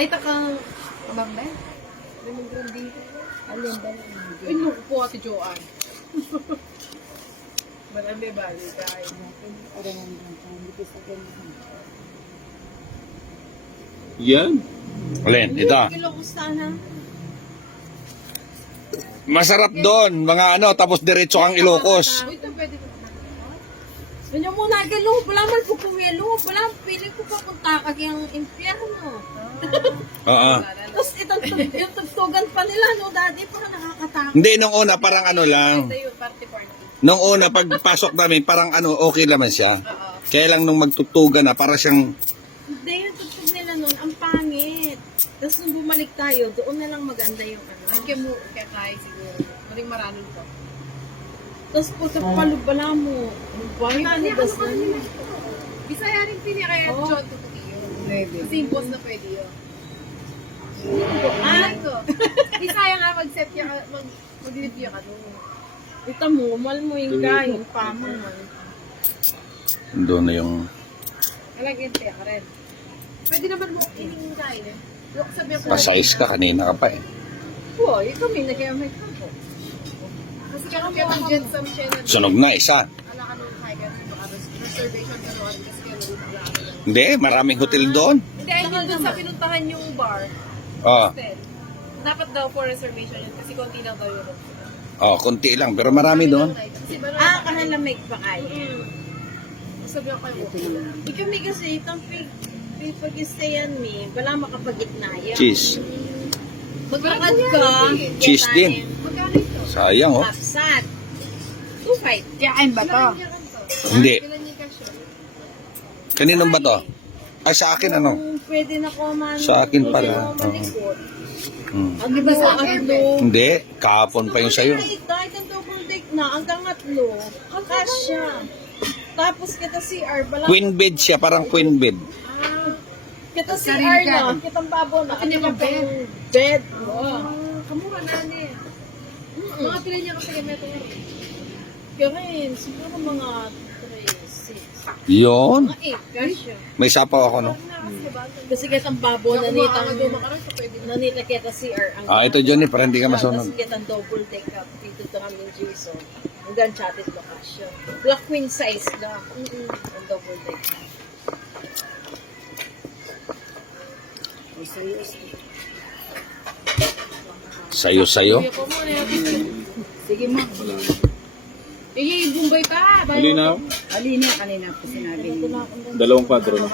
Ay, takang... Abang ba? Lemongrass dito. Alin ba? Ay, nuko po si Joanne. Marami bali kain. Yan. Alin, ito. Ilocos sana. Masarap doon, mga ano, tapos diretso kang Ilocos. Uy, ito pwede ko. Ganyan muna, galo. Wala man po pumilo. Wala, piling ko papunta ka yung impyerno. Oo. Tapos yung tugtugan pa nila, no, daddy, parang nakakatakot. Hindi, nung una, parang ano lang. Ito yung party-party. Nung una, pagpasok namin, parang ano, okay naman siya. Oo. Kaya lang nung magtutugan na, para siyang, Hindi, yung tugtog nila nun, ang pangit. Tapos nung bumalik tayo, doon na lang maganda yung ano. Ay, kaya tayo siguro. Maring maraming to. Tapos po sa palubala mo, buhay na nabas na niya. Bisaya rin pini kaya John Tutukiyo. Kasi yung boss na pwede yun. Ko. Bisaya nga mag-set ka, mag-review ka doon. Ito mo, mal mo yung gayon, pamang man. doon na yung, Alagyan tiya ka rin. Pwede naman mo ining gayon. Yung sabi ako, pasais ka, kanina ka pa eh. boy, kami na kaya may kampo. Kasi kami ang jet sa Michelle. Sunog na, isa. Ala ka nung kaya reservation ka noon kasi kaya nung Hindi, maraming hotel doon. Hindi, ay doon sa pinuntahan yung bar. Oh, Hostel. Dapat daw for reservation yun kasi konti lang daw yung room. oh, konti lang, pero marami doon. Kanalamig pa kayo. Sabi ako kayo. Ikaw may kasi itong pag-isayan mi, wala makapagitnaya. Cheese. Maglakad ka. Cheese din. Magkano ito? Sayang oh. Lapsat. 2.5. Kain ba to? Hindi. Ilan yung kasyo? Kaninong ba to? Ay, sa akin ano? Pwede na ko man. Sa akin pala. Malikot. Hmm. Di ba sa atlo? Hindi, kahapon pa yung sayo. Kahit ang double deck na, hanggang atlo. Kasya. Tapos kita CR, bala. Queen bed siya, parang queen bed. Kita CR na, kitang babo na. Ano yung bed? Kamura na ni. Mga pila niya kasi gameto nga. Kaya rin, siguro mga 3, 6. Yun. Mga 8, kasya. May sapaw ako, no? Kasi kitang babo na nanita kita CR. Ah, ito Johnny, para hindi ka masunod. Tapos kitang double deck up dito sa aming Jason. Hanggang chatted location. Black queen size lang. Ang double deck. Sayo-sayo. Sige mo. Bumbay pa. Huli na ako. Alina kanina po sinabi niyo. 2 kwadro na.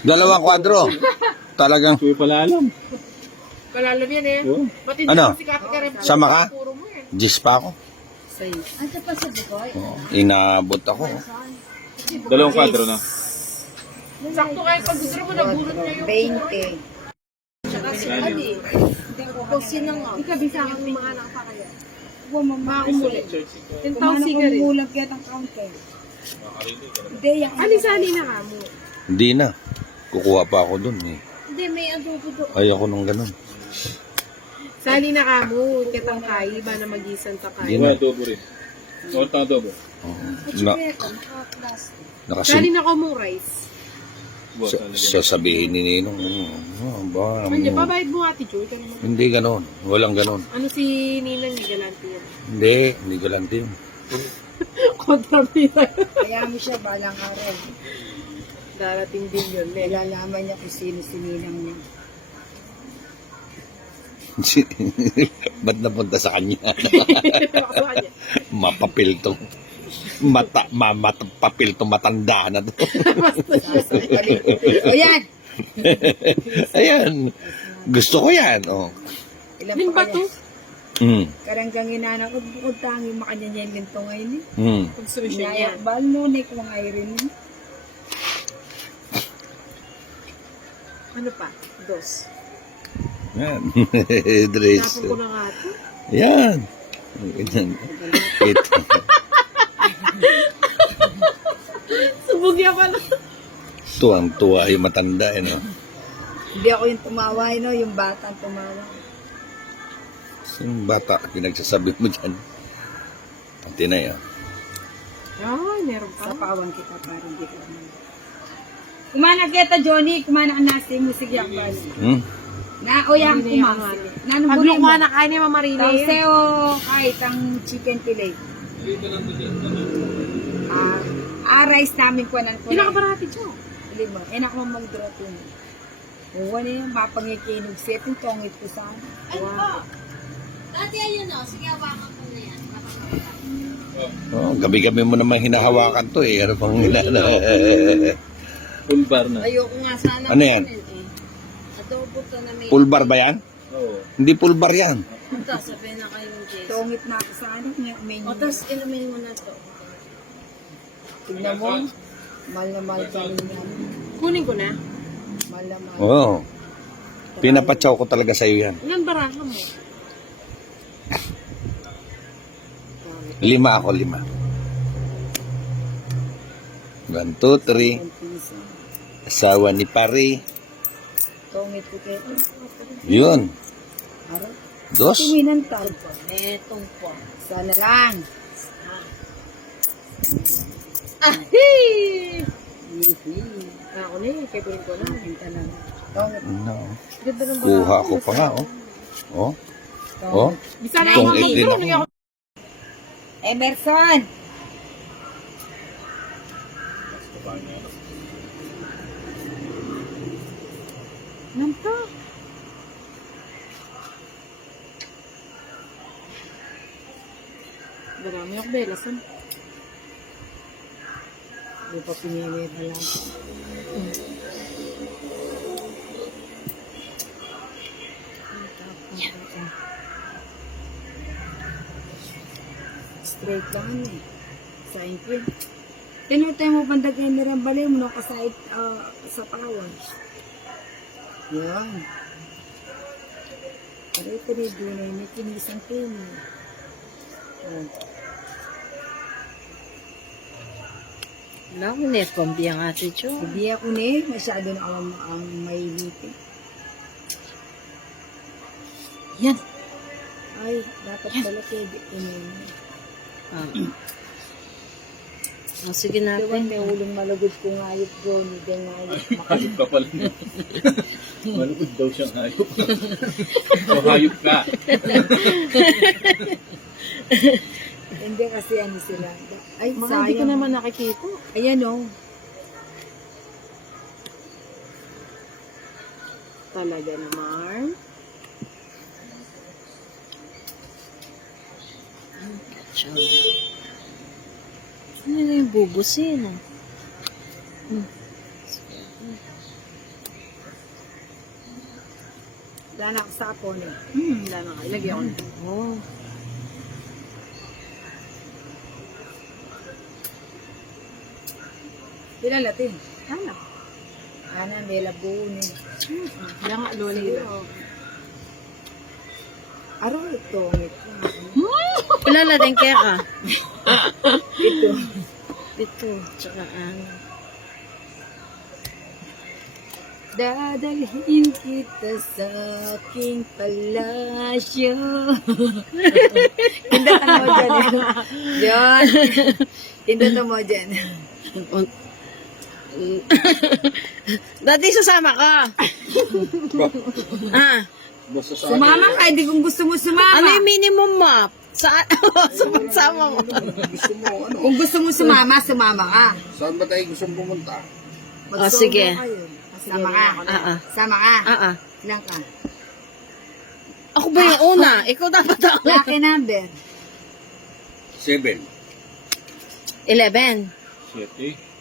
Dalawang kwadro. Talagang, Suwi pala alam. Kalalam yan eh. Oo. Matindi Ano? kasi Kati ka rin. Sama ka? Puro mo eh. Diyos pa ako. Sa'yo. Ito pa sa Bukoy. Oh, inabot ako. 2 kwadro na. Sakto kayo pag gusto mo nabulot niya yung 20. Tsaka si Ali. Kung sino nga. Ikaw bisa kang mga anak pa kaya. Makumuli. 10,000 ka rin. Umulag yan ang counter. Hindi, yung Ali-sali na ka mo. Hindi na. Kukuha pa ako dun eh. Hindi, may adobo doon. Ayoko nung ganun. Sali na ka mo. Kitang kayi ba na mag-isan ta Hindi kayo. na. Adobo rin. Orta adobo. Oh, na, Sali nakasim, na ka mo rice. sasabihin ni Ninong, ba, Hindi, babayad mo ate Joy. Ka naman. hindi ganon. Walang ganon. Ano si Ninang ni Galante yan? Hindi galante yun. Kontrabida. Kaya mo siya balang araw. Darating din yun. Nilalaman niya kung sino sininang niya. Ba't napunta sa kanya? Makasuha niya. Mapapil to. Papil to matanda na to. O yan! Ayan. Gusto ko yan. Oh. Ilan Din pa ba kaya? to? Mm. Karanggang inana ko, bukod tangi makanyan yan linto ngayon eh. Mm. Construction Inaya, yan. bal mo na kung ayrin mo. Ano pa? Dos. Yan. Dress. Tapon ko na nga ito. Yan. Ito. Subugya pa na. Tuwang-tuwa yung matanda. No? Hindi ako yung tumawa, no? Yung batang tumawa. Yung bata, pinagsasabi mo dyan. Pati na yan. Ah, meron pa. Sa pawang kita parang hindi ka naman. Kumana kita, Johnny. Kumana ka nasi. Musig yung bal. Hmm? Nauyang kumang. Paglukma na kain ni Mama Rina. Tauseo, kahit ang chicken fillet. Rice namin ko ng Pinakabarati siya. Lima. Enak mo mag-draw ko. Wala yung mapangikinog siya. Yung tongit ko saan. Dati ayun o. Sige, hawakan ko na yan. Oh, gabi-gabi mo naman hinahawakan to eh. Ano pang Pulbar na. Ayoko nga sana. Ano yan? Adobo to na may... Pulbar ba yan? Oo. Hindi pulbar yan. Ito, sabihin na kayo ng Jess. Tongit na ako sa ano. O, tapos inumin mo na to. Tignan mo. Mahal na mahal pa rin yan. Kunin ko na. Mahal na mahal. Oo. Pinapatsaw ko talaga sa iyo yan. Ilan baraha mo? 5 ako, 5. 1, 2, 3. Ang piso. Asawa ni pare. Tongit ko kayo. Yun. Araw. 2. Tingin ng tao. Etong po. Sana lang. Ahi! Ako na eh. Kaya ko na. Hinta lang. Tongit. No. Ganda ng Kuha ko pa nga, oh. Oh. Oh. Bisa na Tong yung din ako. Emerson! Nanta. Marami ako belasan. Hindi pa pinili na lang. Straight lang eh. Sain ko yun. Tinutay mo bandagay na rin balay mo nakasait sa Palawan. Yan. Pare-pare doon ay may kinisang kini. Oh. Wala ko net pambi ang ate Cho. Hindi ako ni, masyado na ang may lipi. Yan. Ay, dapat pala pwede ini. Sige Diba, natin. may ulong malagod kong ayop doon. Hindi ngayop. Hayop ka pala. Malukod daw siyang hayop. So, hayop ka. Hindi kasi ano sila. Ay, Mga sayang. hindi ko naman nakikita. Ayan o. Talaga naman. Ano na yung bubusin? Wala na ako sapon eh. Wala na kayo. Lagyan ko na. Oh. Sila latin. Ano? Ana, may labuon eh. Wala nga, loli. Araw ito. Wala na din kaya ka. Ito. Ito. Tsaka ano. Dadalhin kita sa aking palasyo. Kinda ka mo dyan eh. Diyan. Kinda mo dyan. Dati sasama ka. Basta sa Sumama ka, hindi kung gusto mo sumama. Ano yung minimum mo? Sa pagsama mo. gusto mo, ano? Kung gusto mo sumama, sumama ka. Saan ba tayo gusto pumunta? Oh, sige. Sama ka. Sama ka. Ilang ka? Ako ba yung una? Ikaw dapat ako. Lucky number. 7. 11. 7.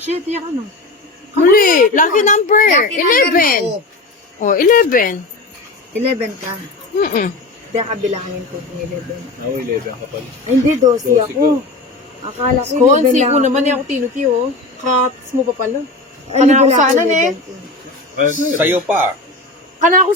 Shit, yan ka no. Muli, lucky number. Lucky number 11. Oh, 11. 11 ka. Mm-mm. Hindi ka bilangin ko kung 11. Ako 11 ka pala. Hindi, 12 12 ako. Akala ko 11 Konsi lang ko ako. naman niya ako tinuki, oh. Kaps mo pa pala. Ano Kana ako pala sana, ako, eh. 11 ko. Sa'yo pa. Kana ako